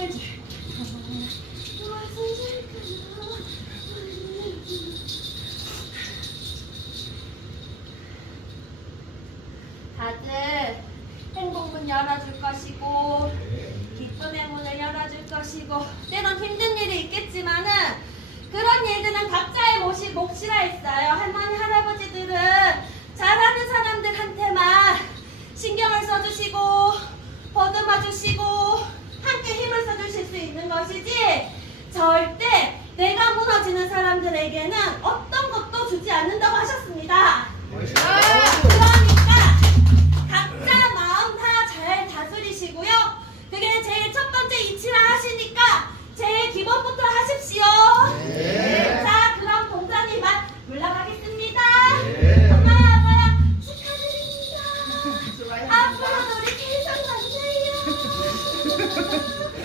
힘들지. 다들 행복문 열어줄 것이고 기쁨의 문을 열어줄 것이고 때론 힘든 일이 있겠지만은 그런 일들은 각자의 몫이라 했어요. 할머니 할아버지들은 잘하는 사람들한테만 신경을 써주시고 보듬어 주시고 함께 힘을 써주실 수 있는 것이지 절대 내가 무너지는 사람들에게는 어떤 것도 주지 않는다고 하셨습니다. 그러니까 각자 마음 다 잘 다스리시고요. 그게 제일 첫 번째 이치라 하시니까 제일 기본부터 하십시오. 네. 자, 그럼 동자님만 물러가겠습니다. 네. 엄마, 아빠야 축하드립니다. 앞으로도 우리 계속 만나요.